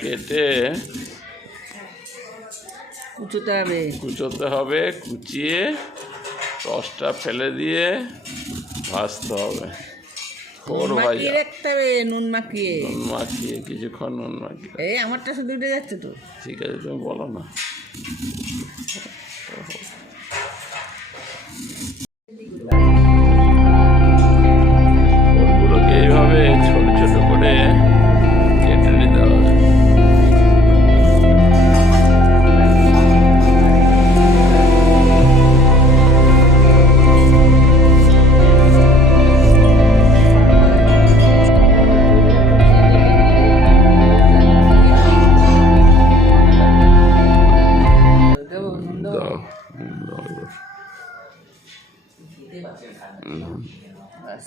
কেটে কুচোতে হবে, কুচিয়ে রসটা ফেলে দিয়ে ভাজতে হবে। থোড় ভাজা নুন মাখিয়ে কিছুক্ষণ নুন মাখিয়ে। এই আমারটা শুধু উঠে যাচ্ছে তো। ঠিক আছে, তুমি বলো না। ওগুলোকে এইভাবে ছোট ছোট করে কেটে নিতে হবে।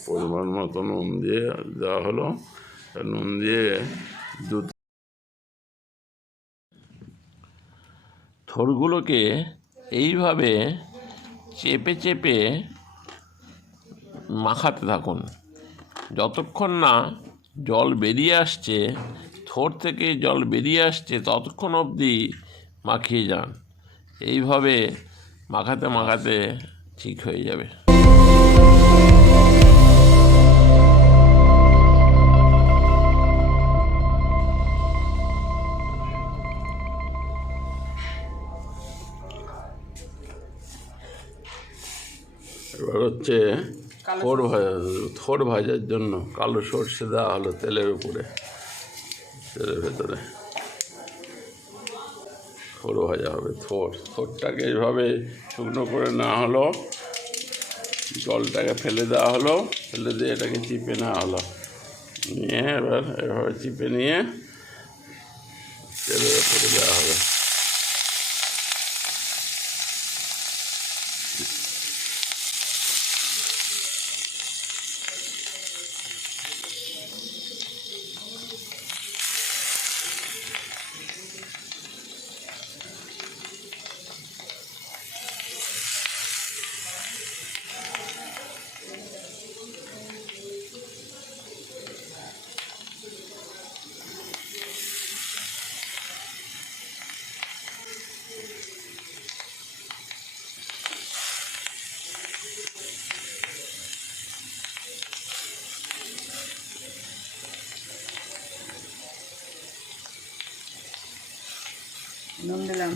পরিমাণ মতো নুন দিয়ে দেওয়া হলো। নুন দিয়ে থোড়গুলোকে এইভাবে চেপে চেপে মাখাতে থাকুন যতক্ষণ না জল বেরিয়ে আসছে, থোড় থেকে জল বেরিয়ে আসছে ততক্ষণ অবধি মাখিয়ে যান। এইভাবে মাখাতে মাখাতে ঠিক হয়ে যাবে। এবার হচ্ছে থোড় ভাজার জন্য কালো সর্ষে দেওয়া হলো তেলের উপরে, তেলের ভেতরে থোড় ভাজা হবে। থোড়টাকে এইভাবে শুকনো করে নেওয়া হলো, জলটাকে ফেলে দেওয়া হলো, ফেলে দিয়ে এটাকে চিপে নেওয়া হলো, নিয়ে এবার এভাবে চিপে নিয়ে তেলের উপরে দেওয়া হবে।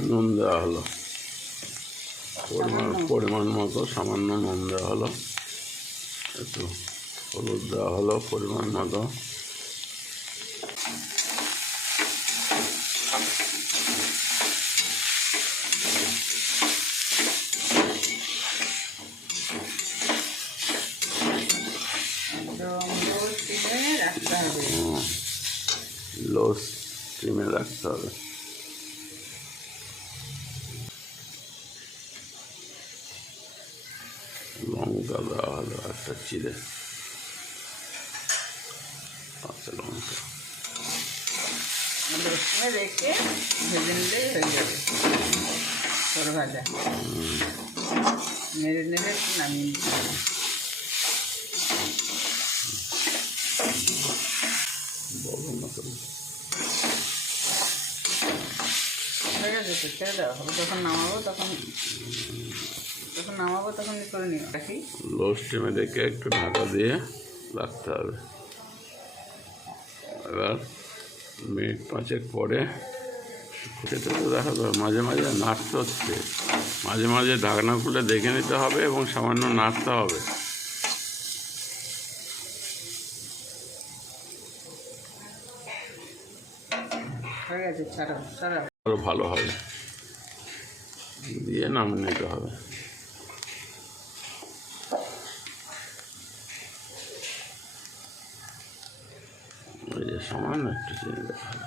নুন দেওয়া হলো, পরিমাণ মতো সামান্য নুন দেওয়া হলো, একটু হলুদ দেওয়া হলো পরিমাণ মতো, লো স্টিমে রাখতে হবে। লঙ্কা দেওয়া হলো একটা চিড়ে, কাঁচা লঙ্কা রেখে ভেজে নিলেই হয়ে যাবে থোড় ভাজা। নেড়ে নেড়ে একটু নামিয়ে নিতে হবে। হয়ে গেছে তো, ছেড়ে দেওয়া হবে। যখন নামাবো তখন করে নিও। রাখি লো স্টিমে রেখে একটু ঢাকা দিয়ে রাখতে হবে। এবার মিনিট 5 পরে খেতে তো দেখা যাবে, মাঝে মাঝে নাড়তে হচ্ছে, মাঝে মাঝে ঢাকনা খুলে দেখে নিতে হবে এবং সামান্য নাড়তে হবে। আরও ভালো হবে, দিয়ে নামিয়ে নিতে হবে। ওই যে সামান্য একটু চিনি দেওয়া হবে।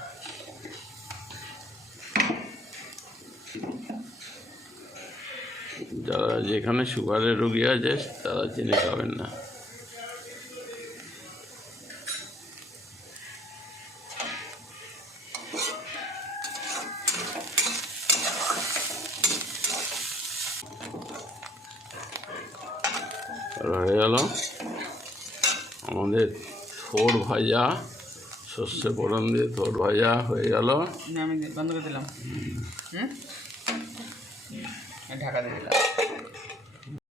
যারা যেখানে সুগারের রোগী আছে তারা চিনি খাবেন না। হয়ে গেল আমাদের থোড় ভাজা সর্ষে ফোড়ন দিয়ে থোড় ভাজা হয়ে গেল। না আমি বন্ধ করে দিলাম। ঢাকা দিয়ে দিলাম।